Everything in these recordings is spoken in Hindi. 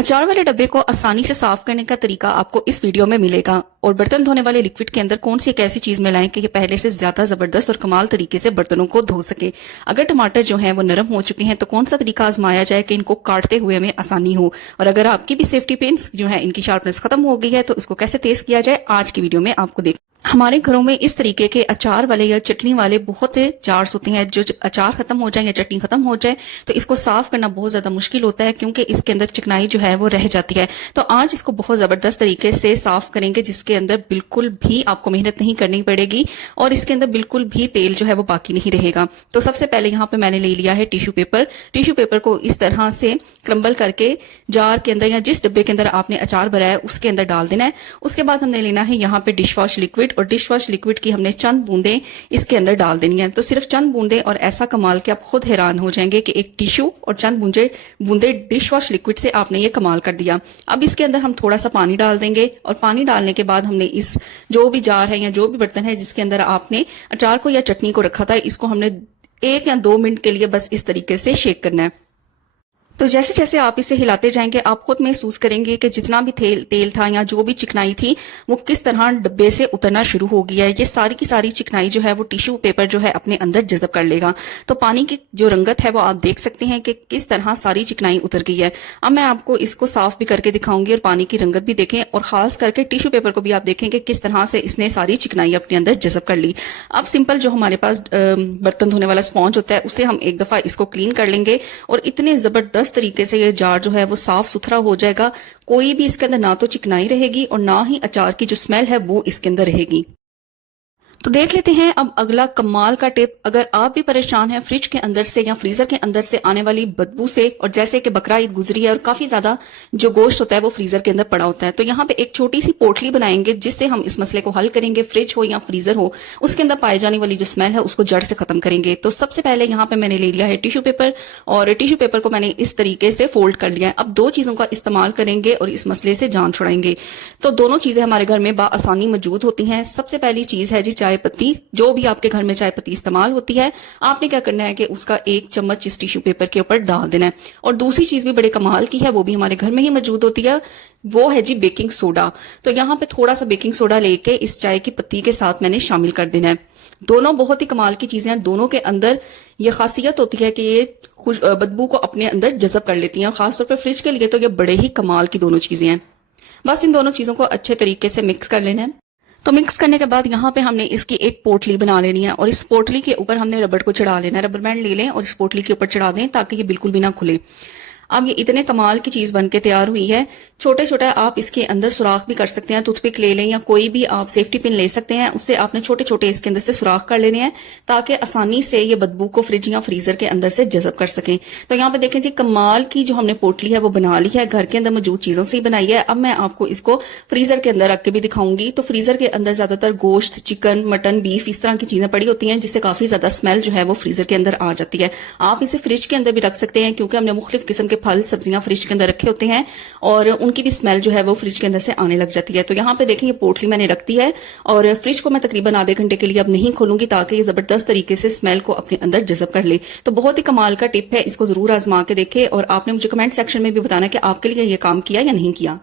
अचार वाले डब्बे को आसानी से साफ करने का तरीका आपको इस वीडियो में मिलेगा। और बर्तन धोने वाले लिक्विड के अंदर कौन सी एक ऐसी चीज मिलाएं कि ये पहले से ज्यादा जबरदस्त और कमाल तरीके से बर्तनों को धो सके। अगर टमाटर जो है वो नरम हो चुके हैं तो कौन सा तरीका आजमाया जाए कि इनको काटते हुए हमें आसानी हो। और अगर आपकी भी सेफ्टी पिन्स जो है इनकी शार्पनेस खत्म हो गई है तो इसको कैसे तेज किया जाए आज की वीडियो में आपको देख। हमारे घरों में इस तरीके के अचार वाले या चटनी वाले बहुत से जार्स होते हैं। जो अचार खत्म हो जाए या चटनी खत्म हो जाए तो इसको साफ करना बहुत ज्यादा मुश्किल होता है क्योंकि इसके अंदर चिकनाई जो है वो रह जाती है। तो आज इसको बहुत जबरदस्त तरीके से साफ करेंगे जिसके अंदर बिल्कुल भी आपको मेहनत नहीं करनी पड़ेगी और इसके अंदर बिल्कुल भी तेल जो है वो बाकी नहीं रहेगा। तो सबसे पहले यहाँ पे मैंने ले लिया है टिश्यू पेपर। टिश्यू पेपर को इस तरह से क्रम्बल करके जार के अंदर या जिस डब्बे के अंदर आपने अचार भरा है उसके अंदर डाल देना है। उसके बाद हमने लेना है यहाँ पे डिश वॉश लिक्विड और डिश वॉश लिक्विड की हमने चंद बूंदें इसके अंदर डाल देनी है। तो सिर्फ चंद बूंदें और ऐसा कमाल कि आप खुद हैरान हो जाएंगे कि एक टिश्यू और चंद बूंदे डिश वॉश लिक्विड से आपने ये कमाल कर दिया। अब इसके अंदर हम थोड़ा सा पानी डाल देंगे और पानी डालने के बाद हमने इस जो भी जार है या जो भी बर्तन है जिसके अंदर आपने अचार को या चटनी को रखा था इसको हमने 1 या 2 मिनट के लिए बस इस तरीके से शेक करना है। तो जैसे जैसे आप इसे हिलाते जाएंगे आप खुद महसूस करेंगे कि जितना भी तेल था या जो भी चिकनाई थी वो किस तरह डब्बे से उतरना शुरू हो गया है। ये सारी की सारी चिकनाई जो है वो टिश्यू पेपर जो है अपने अंदर जज़ब कर लेगा। तो पानी की जो रंगत है वो आप देख सकते हैं कि किस तरह सारी चिकनाई उतर गई है। अब मैं आपको इसको साफ भी करके दिखाऊंगी और पानी की रंगत भी देखें और खास करके टिश्यू पेपर को भी आप देखें कि किस तरह से इसने सारी चिकनाई अपने अंदर जज़ब कर ली। अब सिंपल जो हमारे पास बर्तन धोने वाला स्पॉन्ज होता है उससे हम एक दफा इसको क्लीन कर लेंगे और इतने जबरदस्त तरीके से ये जार जो है वो साफ सुथरा हो जाएगा। कोई भी इसके अंदर ना तो चिकनाई रहेगी और ना ही अचार की जो स्मेल है वो इसके अंदर रहेगी। तो देख लेते हैं अब अगला कमाल का टिप। अगर आप भी परेशान हैं फ्रिज के अंदर से या फ्रीजर के अंदर से आने वाली बदबू से और जैसे कि बकरा ईद गुजरी है और काफी ज्यादा जो गोश्त होता है वो फ्रीजर के अंदर पड़ा होता है तो यहाँ पे एक छोटी सी पोटली बनाएंगे जिससे हम इस मसले को हल करेंगे। फ्रिज हो या फ्रीजर हो उसके अंदर पाए जाने वाली जो स्मेल है उसको जड़ से खत्म करेंगे। तो सबसे पहले यहाँ पे मैंने ले लिया है टिश्यू पेपर और टिश्यू पेपर को मैंने इस तरीके से फोल्ड कर लिया है। अब 2 चीजों का इस्तेमाल करेंगे और इस मसले से जान छुड़ाएंगे। तो दोनों चीजें हमारे घर में बाआसानी मौजूद होती हैं। सबसे पहली चीज है जी चाय पत्ती। जो भी आपके घर में चाय पत्ती इस्तेमाल होती है आपने क्या करना है कि उसका 1 चम्मच इस टिश्यू पेपर के ऊपर डाल देना है। और दूसरी चीज भी बड़े कमाल की है वो भी हमारे घर में ही मौजूद होती है वो है जी बेकिंग सोडा। तो यहाँ पे थोड़ा सा बेकिंग सोडा लेके इस चाय की पत्ती के साथ मैंने शामिल कर देना है। दोनों बहुत ही कमाल की चीजें हैं। दोनों के अंदर ये खासियत होती है कि ये बदबू को अपने अंदर जज़ब कर लेती हैं। खासतौर पर फ्रिज के लिए तो ये बड़े ही कमाल की दोनों चीजें हैं। बस इन दोनों चीजों को अच्छे तरीके से मिक्स कर लेना है। तो मिक्स करने के बाद यहाँ पे हमने इसकी एक पोटली बना लेनी है और इस पोटली के ऊपर हमने रबड़ को चढ़ा लेना है। रबर बैंड ले लें और इस पोटली के ऊपर चढ़ा दें ताकि ये बिल्कुल भी ना खुले। अब ये इतने कमाल की चीज बनके तैयार हुई है। छोटे छोटे आप इसके अंदर सुराख भी कर सकते हैं। टूथपिक ले लें या कोई भी आप सेफ्टी पिन ले सकते हैं। उससे आपने छोटे छोटे इसके अंदर से सुराख कर लेने हैं ताकि आसानी से ये बदबू को फ्रिज या फ्रीजर के अंदर से जज़ब कर सकें। तो यहाँ पे देखें जी कमाल की जो हमने पोटली है वो बना ली है। घर के अंदर मौजूद चीजों से ही बनाई है। अब मैं आपको इसको फ्रीजर के अंदर रख के भी दिखाऊंगी। तो फ्रीजर के अंदर ज्यादातर गोश्त, चिकन, मटन, बीफ इस तरह की चीजें पड़ी होती हैं जिससे काफी ज्यादा स्मेल जो है वो फ्रीजर के अंदर आ जाती है। आप इसे फ्रिज के अंदर भी रख सकते हैं क्योंकि हमने मुख्तलिफ किस्म के फल सब्जियां फ्रिज के अंदर रखे होते हैं और उनकी भी स्मेल जो है वो फ्रिज के अंदर से आने लग जाती है। तो यहाँ पे देखें ये पोटली मैंने रख दी है और फ्रिज को मैं तकरीबन आधे घंटे के लिए अब नहीं खोलूंगी ताकि ये जबरदस्त तरीके से स्मेल को अपने अंदर जज़ब कर ले। तो बहुत ही कमाल का टिप है, इसको जरूर आजमा के देखें और आपने मुझे कमेंट सेक्शन में भी बताना कि आपके लिए ये काम किया या नहीं किया।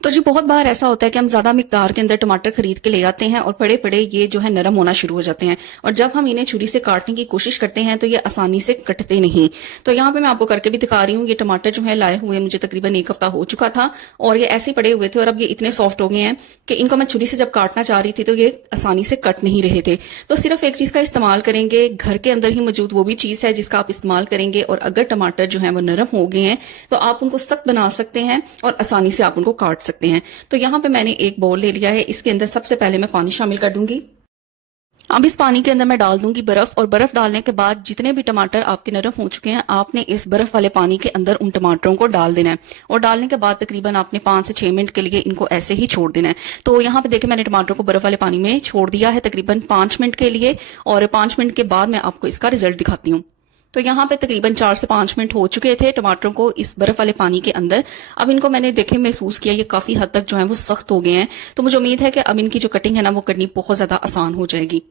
तो जी बहुत बार ऐसा होता है कि हम ज्यादा मिकदार के अंदर टमाटर खरीद के ले आते हैं और पड़े पड़े ये जो है नरम होना शुरू हो जाते हैं और जब हम इन्हें छुरी से काटने की कोशिश करते हैं तो ये आसानी से कटते नहीं। तो यहाँ पे मैं आपको करके भी दिखा रही हूँ। ये टमाटर जो है लाए हुए मुझे तकरीबन 1 हफ्ता हो चुका था और ये ऐसे पड़े हुए थे और अब ये इतने सॉफ्ट हो गए हैं कि इनको मैं छुरी से जब काटना चाह रही थी तो ये आसानी से कट नहीं रहे थे। तो सिर्फ एक चीज का इस्तेमाल करेंगे, घर के अंदर ही मौजूद वो भी चीज है जिसका आप इस्तेमाल करेंगे और अगर टमाटर जो है वो नरम हो गए हैं तो आप उनको सख्त बना सकते हैं और आसानी से आप उनको काट सकते हैं। तो यहाँ पे मैंने एक बाउल ले लिया है। इसके अंदर सबसे पहले मैं पानी शामिल कर दूंगी। अब इस पानी के अंदर मैं डाल दूंगी बर्फ और बर्फ डालने के बाद जितने भी टमाटर आपके नरम हो चुके हैं आपने इस बर्फ वाले पानी के अंदर उन टमाटरों को डाल देना है और डालने के बाद तकरीबन आपने 5 से 6 मिनट के लिए इनको ऐसे ही छोड़ देना है। तो यहाँ पे देखें मैंने टमाटरों को बर्फ वाले पानी में छोड़ दिया है तकरीबन 5 मिनट के लिए और 5 मिनट के बाद मैं आपको इसका रिजल्ट दिखाती हूँ। तो यहाँ पे तकरीबन 4 से 5 मिनट हो चुके थे टमाटरों को इस बर्फ वाले पानी के अंदर। अब इनको मैंने देखे महसूस किया ये काफी हद तक जो है वो सख्त हो गए हैं। तो मुझे उम्मीद है कि अब इनकी जो कटिंग है ना वो करनी बहुत ज्यादा आसान हो जाएगी।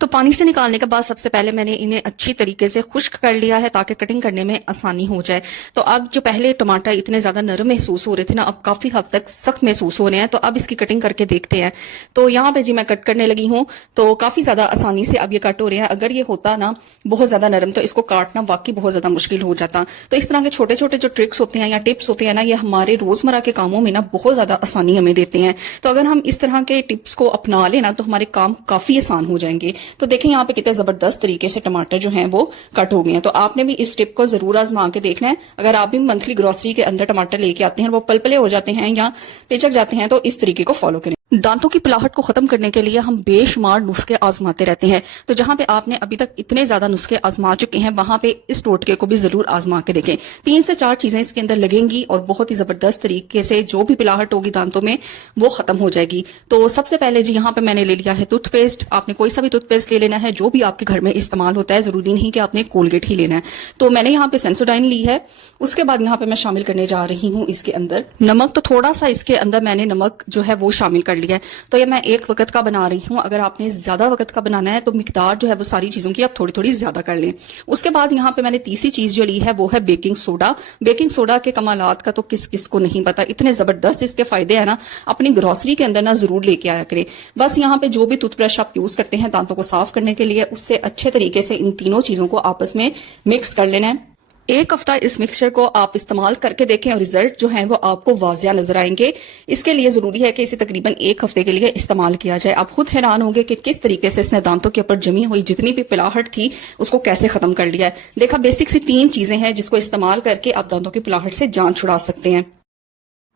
तो पानी से निकालने के बाद सबसे पहले मैंने इन्हें अच्छी तरीके से खुश्क कर लिया है ताकि कटिंग करने में आसानी हो जाए। तो अब जो पहले टमाटर इतने ज्यादा नरम महसूस हो रहे थे ना, अब काफी हद तक सख्त महसूस हो रहे हैं। तो अब इसकी कटिंग करके देखते हैं। तो यहाँ पे जी मैं कट करने लगी हूँ, तो काफी ज्यादा आसानी से अब ये कट हो रहे हैं। अगर ये होता ना बहुत ज्यादा नरम तो इसको काटना वाकई बहुत ज्यादा मुश्किल हो जाता। तो इस तरह के छोटे छोटे जो ट्रिक्स होते हैं या टिप्स होते हैं ना, ये हमारे रोजमर्रा के कामों में ना बहुत ज्यादा आसानी हमें देते हैं। तो अगर हम इस तरह के टिप्स को अपना लेना तो हमारे काम काफी आसान हो जाएंगे। तो देखें यहाँ पे कितने जबरदस्त तरीके से टमाटर जो हैं वो कट हो गए हैं। तो आपने भी इस टिप को जरूर आजमा के देखना है। अगर आप भी मंथली ग्रोसरी के अंदर टमाटर लेके आते हैं, वो पलपले हो जाते हैं या पेचक जाते हैं, तो इस तरीके को फॉलो करें। दांतों की पिलाहट को खत्म करने के लिए हम बेशुमार नुस्खे आजमाते रहते हैं। तो जहां पे आपने अभी तक इतने ज्यादा नुस्खे आजमा चुके हैं, वहां पे इस टोटके को भी जरूर आजमा के देखें। 3 से 4 चीजें इसके अंदर लगेंगी और बहुत ही जबरदस्त तरीके से जो भी पिलाहट होगी दांतों में वो खत्म हो जाएगी। तो सबसे पहले जी यहाँ पे मैंने ले लिया है टूथपेस्ट। आपने कोई सा भी टूथपेस्ट ले लेना है जो भी आपके घर में इस्तेमाल होता है, जरूरी नहीं कि आपने कोलगेट ही लेना है। तो मैंने यहाँ पे सेंसोडाइन ली है। उसके बाद यहाँ पे मैं शामिल करने जा रही हूँ इसके अंदर नमक। तो थोड़ा सा इसके अंदर मैंने नमक जो है वो शामिल कर लिया है। तो ये मैं एक वक्त का बना रही हूँ। अगर आपने ज्यादा वक्त का बनाना है तो मिकदार जो है वो सारी चीजों की आप थोड़ी थोड़ी ज्यादा कर लें। उसके बाद यहाँ पे मैंने तीसरी चीज जो ली है वो है बेकिंग सोडा। बेकिंग सोडा के कमालात का तो किस किस को नहीं पता, इतने जबरदस्त इसके फायदे हैं ना। अपनी ग्रोसरी के अंदर ना जरूर लेके आया करें। बस यहाँ पे जो भी टूथब्रश आप यूज करते हैं दांतों को साफ करने के लिए, उससे अच्छे तरीके से इन तीनों चीजों को आपस में मिक्स कर लेना है। एक हफ्ता इस मिक्सचर को आप इस्तेमाल करके देखें और रिजल्ट जो है वो आपको वाजिया नजर आएंगे। इसके लिए जरूरी है कि इसे तकरीबन 1 हफ्ते के लिए इस्तेमाल किया जाए। आप खुद हैरान होंगे कि किस तरीके से इसने दांतों के ऊपर जमी हुई जितनी भी पिलाहट थी उसको कैसे खत्म कर लिया है। देखा, बेसिक सी 3 चीजें हैं जिसको इस्तेमाल करके आप दांतों की पिलाहट से जान छुड़ा सकते हैं।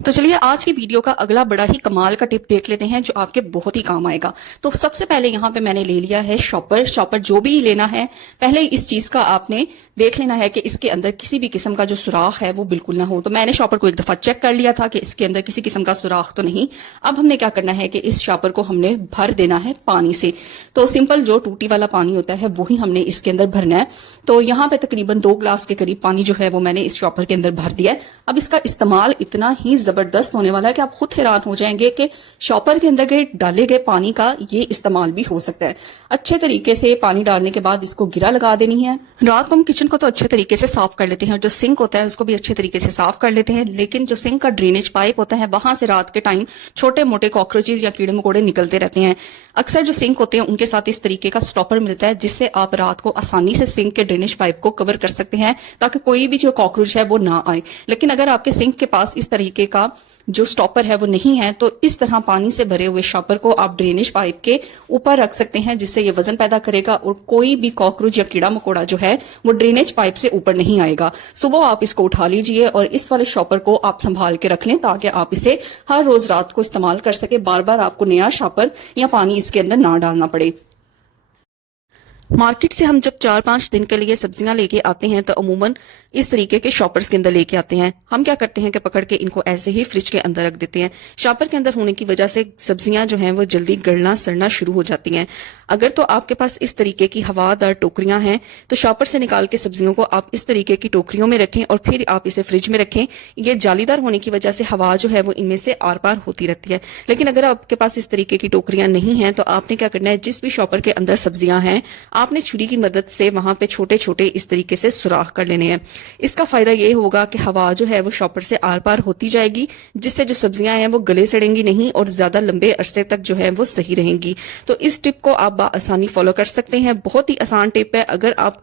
तो चलिए आज की वीडियो का अगला बड़ा ही कमाल का टिप देख लेते हैं जो आपके बहुत ही काम आएगा। तो सबसे पहले यहाँ पे मैंने ले लिया है शॉपर। शॉपर जो भी लेना है, पहले इस चीज का आपने देख लेना है कि इसके अंदर किसी भी किस्म का जो सुराख है वो बिल्कुल ना हो। तो मैंने शॉपर को एक दफा चेक कर लिया था कि इसके अंदर किसी किस्म का सुराख तो नहीं। अब हमने क्या करना है कि इस शॉपर को हमने भर देना है पानी से। तो सिंपल जो टूटी वाला पानी होता है वही हमने इसके अंदर भरना है। तो यहाँ पे तकरीबन 2 ग्लास के करीब पानी जो है वो मैंने इस शॉपर के अंदर भर दिया है। अब इसका इस्तेमाल इतना ही जबरदस्त होने वाला है कि आप खुद हैरान हो जाएंगे कि शॉपर के अंदर के डाले गए पानी का ये इस्तेमाल भी हो सकता है। अच्छे तरीके से पानी डालने के बाद इसको गिरा लगा देनी है। रात को हम किचन को तो अच्छे तरीके से साफ कर लेते हैं और जो सिंक होता है उसको भी अच्छे तरीके से साफ कर लेते हैं, लेकिन जो सिंक का ड्रेनेज पाइप होता है वहां से रात के टाइम छोटे मोटे कॉकरोचेज या कीड़े मकोड़े निकलते रहते हैं। अक्सर जो सिंक होते हैं उनके साथ इस तरीके का स्टॉपर मिलता है जिससे आप रात को आसानी से सिंक के ड्रेनेज पाइप को कवर कर सकते हैं ताकि कोई भी जो कॉकरोच है वो ना आए। लेकिन अगर आपके सिंक के पास इस तरीके का जो स्टॉपर है वो नहीं है तो इस तरह पानी से भरे हुए शॉपर को आप ड्रेनेज पाइप के ऊपर रख सकते हैं, जिससे ये वजन पैदा करेगा और कोई भी कॉकरोच या कीड़ा मकोड़ा जो है वो ड्रेनेज पाइप से ऊपर नहीं आएगा। सुबह आप इसको उठा लीजिए और इस वाले शॉपर को आप संभाल के रख लें ताकि आप इसे हर रोज रात को इस्तेमाल कर सके। बार बार आपको नया शॉपर या पानी इसके अंदर ना डालना पड़े। मार्केट से हम जब 4-5 दिन के लिए सब्जियां लेके आते हैं तो अमूमन इस तरीके के शॉपर्स के अंदर लेके आते हैं। हम क्या करते हैं कि पकड़ के इनको ऐसे ही फ्रिज के अंदर रख देते हैं। शॉपर के अंदर होने की वजह से सब्जियां जो हैं वो जल्दी गलना सड़ना शुरू हो जाती हैं। अगर तो आपके पास इस तरीके की हवादार टोकरियां हैं तो शॉपर से निकाल के सब्जियों को आप इस तरीके की टोकरियों में रखें और फिर आप इसे फ्रिज में रखें। ये जालीदार होने की वजह से हवा जो है वो इनमें से आर पार होती रहती है। लेकिन अगर आपके पास इस तरीके की टोकरियां नहीं है तो आपने क्या करना है, जिस भी शॉपर के अंदर सब्जियां हैं आपने छुरी की मदद से वहां पे छोटे छोटे इस तरीके से सुराख कर लेने हैं। इसका फायदा ये होगा कि हवा जो है वो शॉपर से आर पार होती जाएगी, जिससे जो सब्जियां हैं वो गले सड़ेंगी नहीं और ज्यादा लंबे अरसे तक जो है वो सही रहेंगी। तो इस टिप को आप आसानी फॉलो कर सकते हैं। बहुत ही आसान टिप है। अगर आप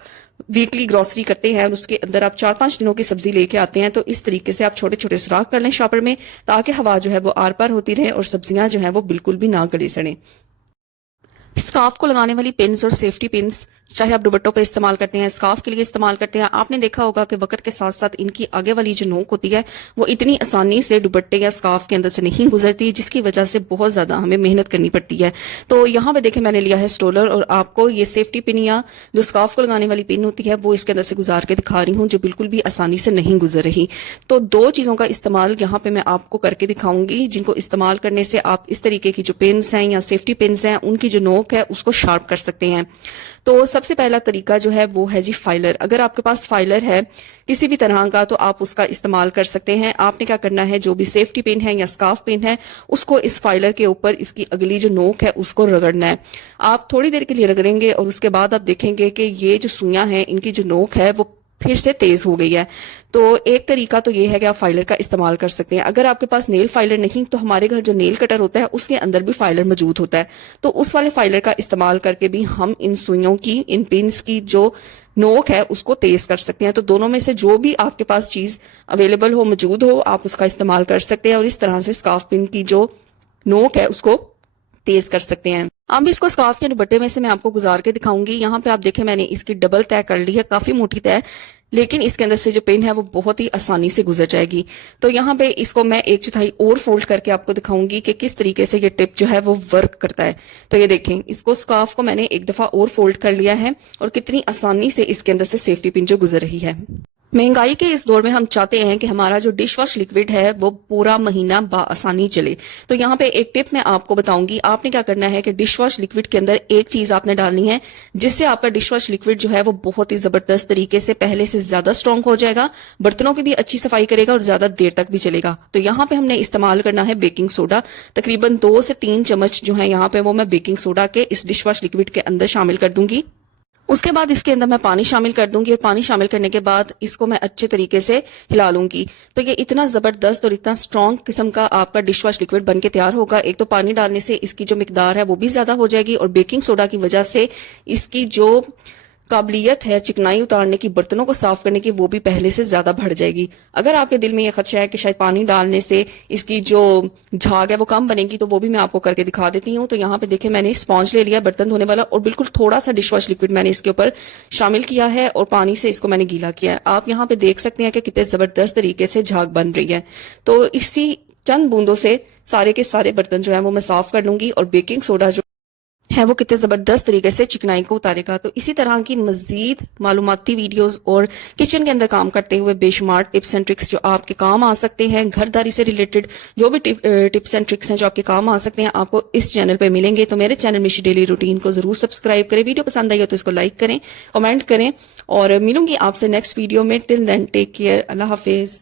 वीकली ग्रोसरी करते हैं और उसके अंदर आप 4-5 दिनों की सब्जी लेके आते हैं तो इस तरीके से आप छोटे छोटे सुराख कर लें शॉपर में ताकि हवा जो है वो आर पार होती रहे और सब्जियां जो है वो बिल्कुल भी ना गले सड़ें। स्कार्फ को लगाने वाली पिन्स और सेफ्टी पिन्स चाहे आप दुपट्टों पर इस्तेमाल करते हैं, स्कार्फ के लिए इस्तेमाल करते हैं, आपने देखा होगा कि वक्त के साथ साथ इनकी आगे वाली जो नोक होती है वो इतनी आसानी से दुपट्टे या स्कार्फ के अंदर से नहीं गुजरती, जिसकी वजह से बहुत ज्यादा हमें मेहनत करनी पड़ती है। तो यहाँ पे देखें मैंने लिया है स्टोलर और आपको ये सेफ्टी पिन या जो स्कार्फ को लगाने वाली पिन होती है वो इसके अंदर से गुजार के दिखा रही हूँ, जो बिल्कुल भी आसानी से नहीं गुजर रही। तो 2 चीजों का इस्तेमाल यहाँ पे मैं आपको करके दिखाऊंगी, जिनको इस्तेमाल करने से आप इस तरीके की जो पिन्स हैं या सेफ्टी पिन्स हैं उनकी जो नोक नोक है उसको शार्प कर सकते हैं। तो सबसे पहला तरीका जो है वो है जी फाइलर। अगर आपके पास फाइलर है किसी भी तरह का तो आप उसका इस्तेमाल कर सकते हैं। आपने क्या करना है, जो भी सेफ्टी पिन है या स्कार्फ पिन है उसको इस फाइलर के ऊपर इसकी अगली जो नोक है उसको रगड़ना है। आप थोड़ी देर के लिए रगड़ेंगे और उसके बाद आप देखेंगे कि ये जो सुइयां हैं इनकी जो नोक है वो फिर से तेज हो गई है। तो एक तरीका तो ये है कि आप फाइलर का इस्तेमाल कर सकते हैं। अगर आपके पास नेल फाइलर नहीं तो हमारे घर जो नेल कटर होता है उसके अंदर भी फाइलर मौजूद होता है, तो उस वाले फाइलर का इस्तेमाल करके भी हम इन सुइयों की, इन पिन्स की जो नोक है उसको तेज कर सकते हैं। तो दोनों में से जो भी आपके पास चीज अवेलेबल हो, मौजूद हो, आप उसका इस्तेमाल कर सकते हैं और इस तरह से स्कार्फ पिन की जो नोक है उसको तेज कर सकते हैं। अब इसको स्कार्फ के दुपट्टे में से मैं आपको गुजार के दिखाऊंगी। यहाँ पे आप देखें मैंने इसकी डबल तय कर ली है, काफी मोटी तय, लेकिन इसके अंदर से जो पिन है वो बहुत ही आसानी से गुजर जाएगी। तो यहाँ पे इसको मैं 1/4 और फोल्ड करके आपको दिखाऊंगी कि किस तरीके से ये टिप जो है वो वर्क करता है। तो ये देखें, इसको स्कार्फ को मैंने एक दफा और फोल्ड कर लिया है और कितनी आसानी से इसके अंदर से सेफ्टी पिन जो गुजर रही है। महंगाई के इस दौर में हम चाहते हैं कि हमारा जो डिश वॉश लिक्विड है वो पूरा महीना बाआसानी चले। तो यहाँ पे एक टिप मैं आपको बताऊंगी। आपने क्या करना है कि डिश वॉश लिक्विड के अंदर एक चीज आपने डालनी है जिससे आपका डिश वॉश लिक्विड जो है वो बहुत ही जबरदस्त तरीके से पहले से ज्यादा स्ट्रांग हो जाएगा, बर्तनों की भी अच्छी सफाई करेगा और ज्यादा देर तक भी चलेगा। तो यहाँ पे हमने इस्तेमाल करना है बेकिंग सोडा। तकरीबन 2 से 3 चम्मच जो है यहाँ पे वो मैं बेकिंग सोडा के इस डिश वॉश लिक्विड के अंदर शामिल कर दूंगी। उसके बाद इसके अंदर मैं पानी शामिल कर दूंगी और पानी शामिल करने के बाद इसको मैं अच्छे तरीके से हिला लूंगी। तो ये इतना जबरदस्त और इतना स्ट्रॉन्ग किस्म का आपका डिश वॉश लिक्विड बनके तैयार होगा। एक तो पानी डालने से इसकी जो मिकदार है वो भी ज्यादा हो जाएगी और बेकिंग सोडा की वजह से इसकी जो काबिलियत है चिकनाई उतारने की, बर्तनों को साफ करने की, वो भी पहले से ज्यादा बढ़ जाएगी। अगर आपके दिल में ये खदशा है कि शायद पानी डालने से इसकी जो झाग है वो कम बनेगी तो वो भी मैं आपको करके दिखा देती हूँ। तो यहाँ पे देखें मैंने स्पॉन्ज ले लिया बर्तन धोने वाला और बिल्कुल थोड़ा सा डिश वॉश लिक्विड मैंने इसके ऊपर शामिल किया है और पानी से इसको मैंने गीला किया है। आप यहाँ पे देख सकते हैं कि कितने जबरदस्त तरीके से झाग बन रही है। तो इसी चंद बूंदों से सारे के सारे बर्तन जो है वो मैं साफ कर लूंगी और बेकिंग सोडा जो है वो कितने जबरदस्त तरीके से चिकनाई को उतारेगा। तो इसी तरह की मजीद मालूमाती वीडियोस और किचन के अंदर काम करते हुए बेशुमार टिप्स एंड ट्रिक्स जो आपके काम आ सकते हैं, घरदारी से रिलेटेड जो भी टिप्स एंड ट्रिक्स हैं जो आपके काम आ सकते हैं, आपको इस चैनल पे मिलेंगे। तो मेरे चैनल मिशी डेली रूटीन को जरूर सब्सक्राइब करें। वीडियो पसंद आई हो तो इसको लाइक करें, कमेंट करें और मिलूंगी आपसे नेक्स्ट वीडियो में। टिल देन टेक केयर, अल्लाह हाफिज।